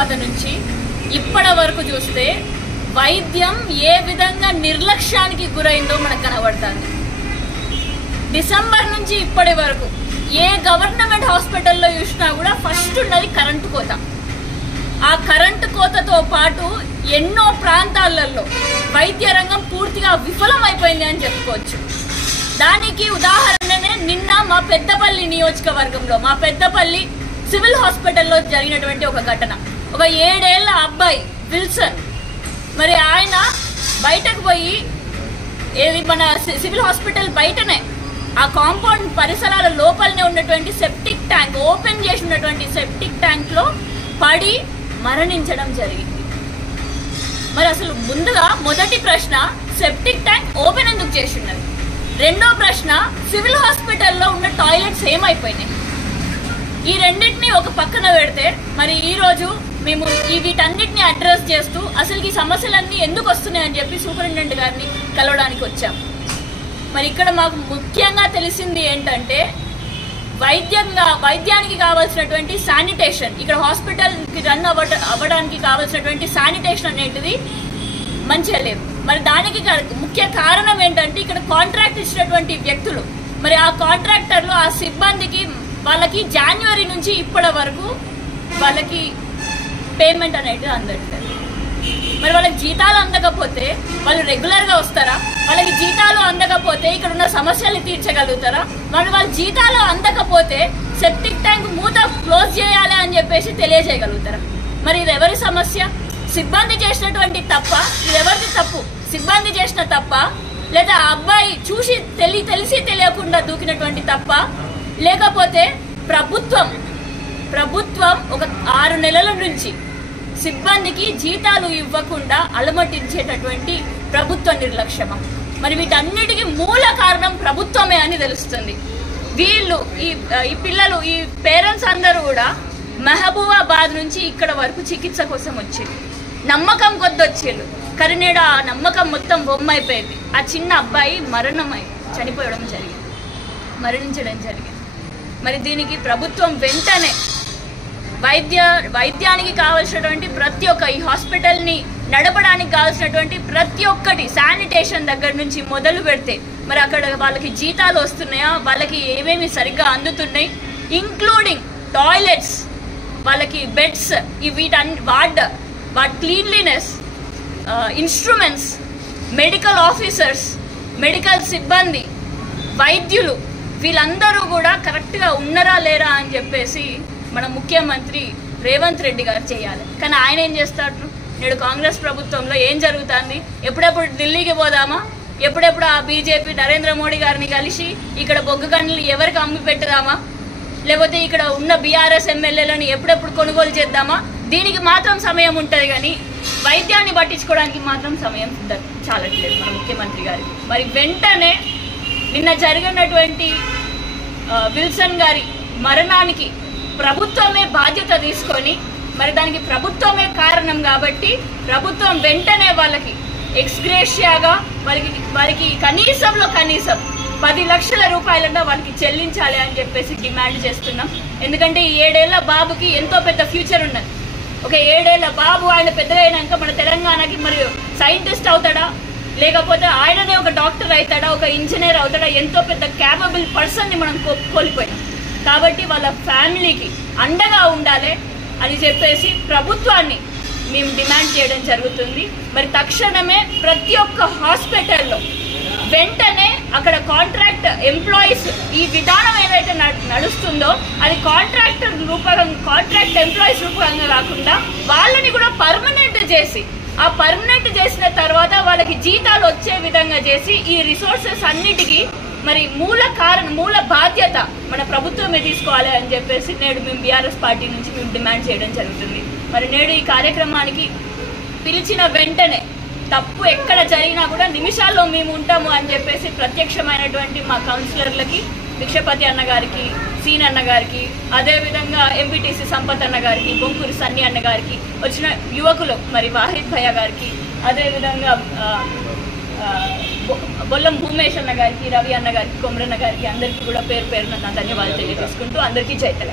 తర్వాత నుంచి ఇప్పటి వరకు చూస్తే వైద్యం ఏ విధంగా నిర్లక్ష్యానికి గురైందో మనకు కనబడుతుంది. డిసెంబర్ నుంచి ఇప్పటి వరకు ఏ గవర్నమెంట్ హాస్పిటల్లో చూసినా కూడా ఫస్ట్ ఉన్నది కరెంటు కోత. ఆ కరెంటు కోతతో పాటు ఎన్నో ప్రాంతాలలో వైద్య రంగం పూర్తిగా విఫలమైపోయింది అని చెప్పుకోవచ్చు. దానికి ఉదాహరణనే నిన్న మా పెద్దపల్లి నియోజకవర్గంలో మా పెద్దపల్లి సివిల్ హాస్పిటల్లో జరిగినటువంటి ఒక ఘటన. ఒక 7 ఏళ్ల అబ్బాయి విల్సన్, మరి ఆయన బయటకు పోయి మన సివిల్ హాస్పిటల్ బయటనే ఆ కాంపౌండ్ పరిసరాల లోపలనే ఉన్నటువంటి సెప్టిక్ ట్యాంక్, ఓపెన్ చేసి ఉన్నటువంటి సెప్టిక్ ట్యాంక్ లో పడి మరణించడం జరిగింది. మరి అసలు ముందుగా మొదటి ప్రశ్న, సెప్టిక్ ట్యాంక్ ఓపెన్ ఎందుకు చేసి ఉన్నది? రెండో ప్రశ్న, సివిల్ హాస్పిటల్లో ఉన్న టాయిలెట్స్ ఏమైపోయినాయి? ఈ రెండింటినీ ఒక పక్కన పెడితే మరి ఈ రోజు మేము వీటన్నిటిని అడ్రస్ చేస్తూ అసలు ఈ సమస్యలన్నీ ఎందుకు వస్తున్నాయని చెప్పి సూపరింటెండెంట్ గారిని కలవడానికి వచ్చాం. మరి ఇక్కడ మాకు ముఖ్యంగా తెలిసింది ఏంటంటే వైద్యానికి కావాల్సినటువంటి శానిటేషన్, ఇక్కడ హాస్పిటల్కి రన్ అవ్వడానికి కావాల్సినటువంటి శానిటేషన్ అనేటిది మంచిగా లేదు. మరి దానికి ముఖ్య కారణం ఏంటంటే ఇక్కడ కాంట్రాక్ట్ ఇచ్చినటువంటి వ్యక్తులు, మరి ఆ కాంట్రాక్టర్లు ఆ సిబ్బందికి వాళ్ళకి జనవరి నుంచి ఇప్పటి వరకు వాళ్ళకి పేమెంట్ అనేది అందట్లేదు. మరి వాళ్ళకి జీతాలు అందకపోతే వాళ్ళు రెగ్యులర్గా వస్తారా? వాళ్ళకి జీతాలు అందకపోతే ఇక్కడ ఉన్న సమస్యలు తీర్చగలుగుతారా? మరి వాళ్ళ జీతాలు అందకపోతే సెప్టిక్ ట్యాంక్ మూత క్లోజ్ చేయాలి అని చెప్పేసి తెలియజేయగలుగుతారా? మరి ఇది ఎవరి సమస్య? సిబ్బంది చేసినటువంటి తప్ప? ఇది ఎవరిది తప్పు? సిబ్బంది చేసిన తప్ప, లేదా అబ్బాయి చూసి తెలిసి తెలియకుండా దూకినటువంటి తప్ప, లేకపోతే ప్రభుత్వం ఒక 6 నెలల నుంచి సిబ్బందికి జీతాలు ఇవ్వకుండా అలమటించేటటువంటి ప్రభుత్వ నిర్లక్ష్యమా? మరి వీటన్నిటికీ మూల కారణం ప్రభుత్వమే అని తెలుస్తుంది. వీళ్ళు ఈ పిల్లలు, ఈ పేరెంట్స్ అందరూ కూడా మహబూబాబాద్ నుంచి ఇక్కడ వరకు చికిత్స కోసం వచ్చారు, నమ్మకం కొద్ది వచ్చారు. కానీ నేడు ఆ నమ్మకం మొత్తం బొమ్మైపోయింది. ఆ చిన్న అబ్బాయి మరణించడం జరిగింది. మరి దీనికి ప్రభుత్వం వెంటనే వైద్యానికి కావాల్సినటువంటి ప్రతి ఒక్క, ఈ హాస్పిటల్ని నడపడానికి కావాల్సినటువంటి ప్రతి ఒక్కటి, శానిటేషన్ దగ్గర నుంచి మొదలు పెడితే మరి అక్కడ వాళ్ళకి జీతాలు వస్తున్నాయా, వాళ్ళకి ఏమేమి సరిగ్గా అందుతున్నాయి, ఇంక్లూడింగ్ టాయిలెట్స్, వాళ్ళకి బెడ్స్, వాటి cleanliness, instruments, medical officers, medical సిబ్బంది, వైద్యులు, వీళ్ళందరూ కూడా కరెక్ట్గా ఉన్నారా లేరా అని చెప్పేసి మన ముఖ్యమంత్రి రేవంత్ రెడ్డి గారు చేయాలి. కానీ ఆయన ఏం చేస్తాడు? నేడు కాంగ్రెస్ ప్రభుత్వంలో ఏం జరుగుతుంది? ఎప్పుడెప్పుడు ఢిల్లీకి పోదామా, ఎప్పుడెప్పుడు ఆ బీజేపీ నరేంద్ర మోడీ గారిని కలిసి ఇక్కడ బొగ్గు గనులు ఎవరికి అమ్మి పెట్టదామా, లేకపోతే ఇక్కడ ఉన్న బీఆర్ఎస్ ఎమ్మెల్యేలను ఎప్పుడెప్పుడు కొనుగోలు చేద్దామా, దీనికి మాత్రం సమయం ఉంటుంది. కానీ వైద్యాన్ని పట్టించుకోవడానికి మాత్రం సమయం చాలట్లేదు మన ముఖ్యమంత్రి గారికి. మరి వెంటనే నిన్న జరిగినటువంటి విల్సన్ గారి మరణానికి ప్రభుత్వమే బాధ్యత తీసుకొని, మరి దానికి ప్రభుత్వమే కారణం కాబట్టి ప్రభుత్వం వెంటనే వాళ్ళకి ఎక్స్గ్రేషియాగా వారికి కనీసం 10 లక్షల రూపాయలన్నా వాళ్ళకి చెల్లించాలి అని చెప్పేసి డిమాండ్ చేస్తున్నాం. ఎందుకంటే ఈ 7 ఏళ్ల బాబుకి ఎంతో పెద్ద ఫ్యూచర్ ఉన్నది. ఒక 7 ఏళ్ల బాబు ఆయన పెద్దగా అయినాక మన తెలంగాణకి మరి సైంటిస్ట్ అవుతాడా, లేకపోతే ఆయననే ఒక డాక్టర్ అవుతాడా, ఒక ఇంజనీర్ అవుతాడా? ఎంతో పెద్ద క్యాపబుల్ పర్సన్ని మనం కోల్పోయాం. కాబట్టి వాళ్ళ ఫ్యామిలీకి అండగా ఉండాలి అని చెప్పేసి ప్రభుత్వాన్ని మేము డిమాండ్ చేయడం జరుగుతుంది. మరి తక్షణమే ప్రతి ఒక్క హాస్పిటల్లో వెంటనే అక్కడ కాంట్రాక్ట్ ఎంప్లాయీస్, ఈ విధానం ఏదైతే నడుస్తుందో అది కాంట్రాక్ట్ ఎంప్లాయీస్ రూపకంగా కాకుండా వాళ్ళని కూడా పర్మనెంట్ చేసి, ఆ పర్మనెంట్ చేసిన తర్వాత వాళ్ళకి జీతాలు వచ్చే విధంగా చేసి ఈ రిసోర్సెస్ అన్నిటికీ మరి మూల బాధ్యత మన ప్రభుత్వమే తీసుకోవాలి అని చెప్పేసి నేడు మేము బీఆర్ఎస్ పార్టీ నుంచి మేము డిమాండ్ చేయడం జరుగుతుంది. మరి నేడు ఈ కార్యక్రమానికి పిలిచిన వెంటనే తప్పు ఎక్కడ జరిగినా కూడా నిమిషాల్లో మేము ఉంటాము అని చెప్పేసి ప్రత్యక్షమైనటువంటి మా కౌన్సిలర్లకి, భిక్షపతి అన్న గారికి, సీన్ అన్న గారికి, అదేవిధంగా ఎంపీటీసీ సంపత్ అన్న గారికి, బొంకూరి సన్ని అన్న గారికి, వచ్చిన యువకులు మరి వాహిద్ భయ్య గారికి, అదేవిధంగా బొల్లం భూమేష్ అన్న గారికి, రవి అన్న గారికి, కొమరన్న గారికి అందరికీ కూడా పేరు పేరున ధన్యవాదాలు తెలియజేసుకుంటూ అందరికీ జై తెలంగాణ.